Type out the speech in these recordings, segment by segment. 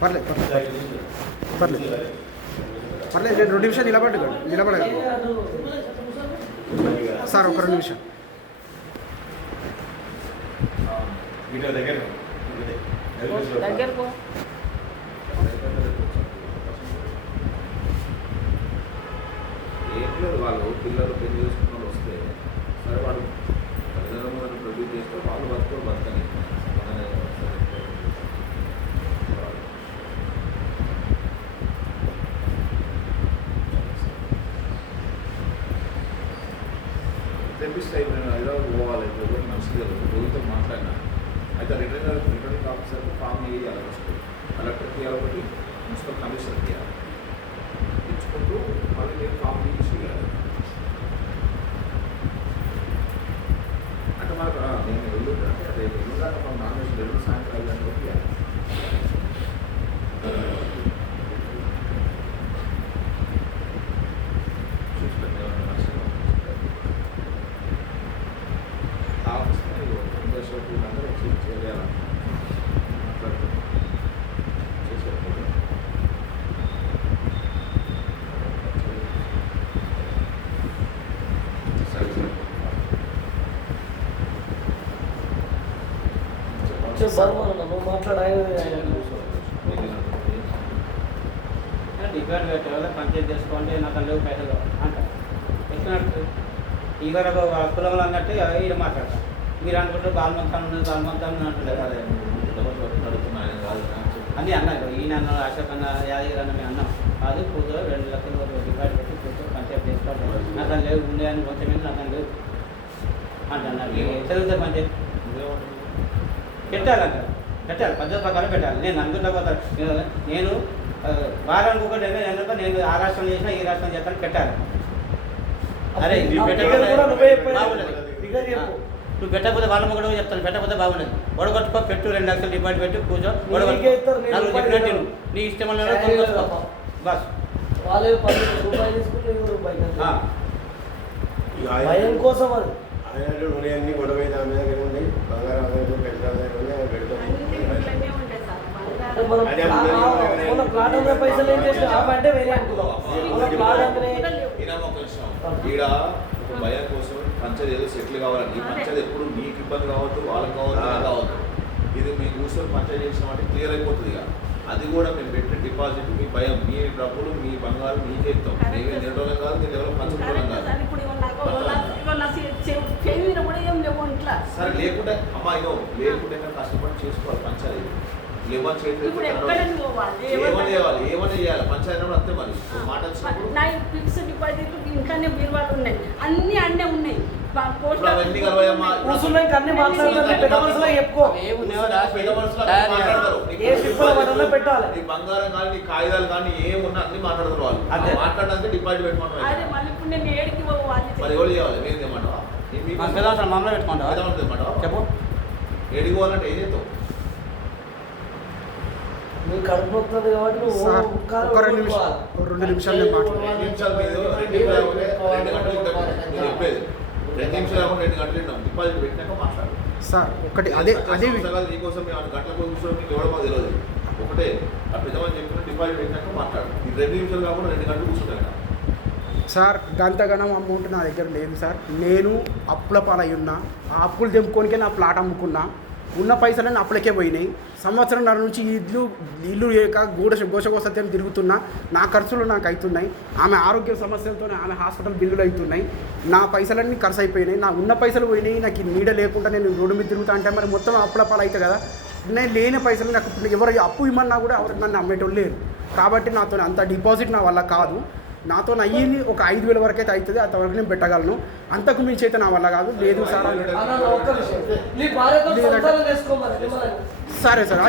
పర్లేదు పర్లేదు పర్లేదు 2 నిమిషాలు నిలబడగలరు సార్. ఒక 2 నిమిషాలు ఏం లేదు, వాళ్ళు పిల్లలు పెళ్లి చేసుకున్న వస్తే సరే వాడు తల్లిదండ్రులను ప్రొడ్యూస్ చేస్తే వాళ్ళు బతకని తెప్పిస్తే నేను హైదరాబాద్ పోవాలి, మంచిది రోజుతో మాట్లాడినా. అయితే రిటర్నింగ్ ఆఫీసర్కి ఫామ్ వేయాలి, ఫస్ట్ కలెక్టర్కి ఇవ్వాలి, ఒకటి మున్సిపల్ కమిషనర్కి ఇవ్వాలి. ఇచ్చుకుంటూ మళ్ళీ నేను ఫామ్ తీసి ఇవ్వాలి. అంటే మనకు నేను వెళ్ళుంటే అదే వెళ్ళుదాక మనం నాన్ వెజ్ వెళ్ళి సాయంత్రం వెళ్ళడానికి ఇవ్వాలి. డిబేట్ పెట్టే పంచాయతీ చేసుకోండి, నాకు లేవు పైసలు అంటారు. ఎట్లా ఇవరకు కులంలో అన్నట్టు ఇది మాట్లాడతారు. మీరు అనుకుంటే బాల్మంతాన్ని అంటున్నారు అన్నీ అన్నారు. ఈయన అన్నారు, అశోక్ అన్న, యాదగిరి అన్న, మేము అన్నాం కాదు. కూతురు 2 లక్షలు డిబేట్ పెట్టి కూతురు పంచాయతీ చేసుకోవాలి, నాకు అని లేవు, ఉండే అని కొంచెం నాకు అని లేవు అంటున్నారు. చదువుతారు పంచాయతీ పెట్టాలంటారు, పెట్టాలి, పద్ధతి ప్రకారం పెట్టాలి. నేను అనుకుంటా నేను వారానికి ఒకటి నేను ఆ రాష్ట్రం చేసినా ఈ రాష్ట్రం చేస్తాను పెట్టాలి. అరే నువ్వు పెట్టకపోతే వాళ్ళ కూడా చెప్తాను, పెట్టకపోతే బాగుండదు. ఒడగొట్టుకో, పెట్టు 2 లక్షలు డిపాజిట్ పెట్టి కూర్చో, నలుగురు చెప్పినట్టు నీ ఇష్టం బస్. భయం కోసం అది అన్ని గొడవ దాని మీద ఉండి బంగారం పైసలు ఈడ భయం కోసం పంచాయతీ ఏదో సెటిల్ కావాలండి. ఈ పంచాయతీ ఎప్పుడు నీకు ఇబ్బంది కావద్దు, వాళ్ళకి కావద్దు, కావద్దు. ఇది మీ కూర్చొని పంచాయతీ చేసినామంటే క్లియర్ అయిపోతుంది. ఇక అది కూడా మేము పెట్టిన డిపాజిట్ మీ భయం, మీ డబ్బులు, మీ బంగారు మీకే ఇస్తాం. మేమే నిర్ణయం కాదు, మీరు ఎవరో పంచుకోవడం కాదు. సరే లేకుంటే అమ్మా ఇదో లేకుంటే కష్టపడి చేసుకోవాలి పంచాయతీ. ఏమని చేయాలి పంచాయతీ అంతే. మరి మాట వచ్చినప్పుడు ఫిక్స్ డిపాజిట్ ఇంట్లోనే బీరువాలు ఉన్నాయి, అన్ని అన్నీ ఉన్నాయి. బంగారం కానీ నీ కాగితాలు కానీ ఏమున్నా అన్ని మాట్లాడతారు వాళ్ళు. మాట్లాడడానికి డిపాజిట్ పెట్టుకుంటారు. మరి ఎవరు చేయాలి? మీరు ఏమంటావా? చెప్పు ఏడికి పోవాలంటే ఏం చేస్తావు? కడుపుతుంది కాబట్టి 2 నిమిషాలు చెప్పేది 2 నిమిషాలు కాకుండా 2 గంటలు డిపాజిట్ పెట్టినాక మాట్లాడు సార్. ఒకటి అదే నీకోసం గంటల కూర్చొని నీకు ఎవడో మాకు తెలియదు. ఒకటే ఆ పెద్దమని చెప్పిన డిపాజిట్ పెట్టినాక మాట్లాడు. ఈ 2 నిమిషాలు కాకుండా 2 గంటలు కూర్చుంటాను సార్. గంతగనం అమౌంట్ నా దగ్గర లేదు సార్. నేను అప్పుల పాలై ఉన్నా, ఆ అప్పులు తెంపుకోనికే నా ప్లాట్ అమ్ముకున్నా. ఉన్న పైసలన్నీ అప్పులకే పోయినాయి. సంవత్సరంన్నర నుంచి ఇల్లు గోషగోసత్యం తిరుగుతున్నా. నా ఖర్చులు నాకు అవుతున్నాయి. ఆమె ఆరోగ్య సమస్యలతో ఆమె హాస్పిటల్ బిల్లులు అవుతున్నాయి. నా పైసలన్నీ ఖర్చు అయిపోయినాయి. నా ఉన్న పైసలు పోయినాయి. నాకు నీడ లేకుండా నేను రోడ్డు మీద తిరుగుతా అంటే మరి మొత్తం అప్పుల పాలు అవుతాయి కదా. నేను లేని పైసలు నాకు ఎవరు అప్పు ఇమ్మన్నా కూడా ఎవరికి నన్ను అమ్మేటోళ్ళు లేరు. కాబట్టి నాతో అంత డిపాజిట్ నా వల్ల కాదు. నాతో అయ్యింది ఒక 5,000 వరకు అయితే అవుతుంది. అంతవరకు నేను పెట్టగలను. అంతకు మించి అయితే నా వల్ల కాదు. లేదు సార్, సరే సార్.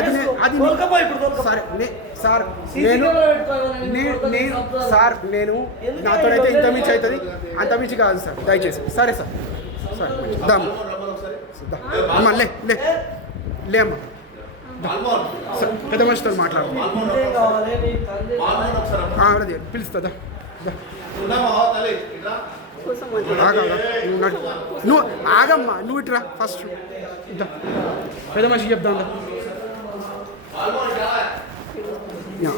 సరే సార్, నేను సార్ నేను నాతో అయితే ఇంత మించి అవుతుంది, అంత మించి కాదు సార్. దయచేసి సరే సార్. సరే అమ్మా లే అమ్మా, పెద్ద మనిషితో మాట్లాడు. పిలుస్తుందా? కోసం మాట్లాడు. ఆగా నువ్వు నడు నువ్వు ఆగమ్మా నువ్వు ఇట్రా ఫస్ట్ ఇద్దా పెద్ద మనిషికి చెప్దాం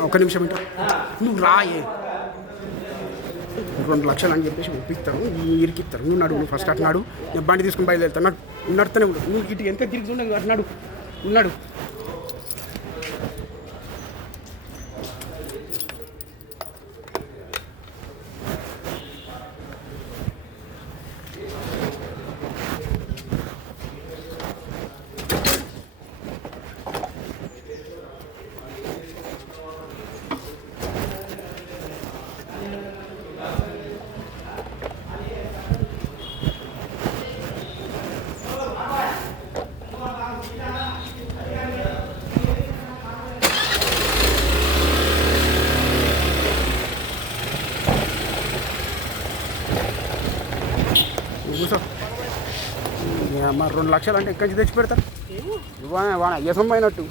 ఒక నిమిషం ఇంటా నువ్వు రాయే 2 లక్షలు అని చెప్పేసి ఒప్పిస్తాను నువ్వు ఇరికిస్తారు నువ్వు నడు నువ్వు ఫస్ట్ అటు నాడు నేను బండి తీసుకుని బయలుదేరుతాను నడుతూనే ఉండు నువ్వు ఇటు ఎంత తిరుగుతుండే అటు నాడు ఉన్నాడు కూర్చో మరి 2 లక్షలు అంటే ఎక్కడి నుంచి తెచ్చి పెడతారు వాన యసం అయినట్టు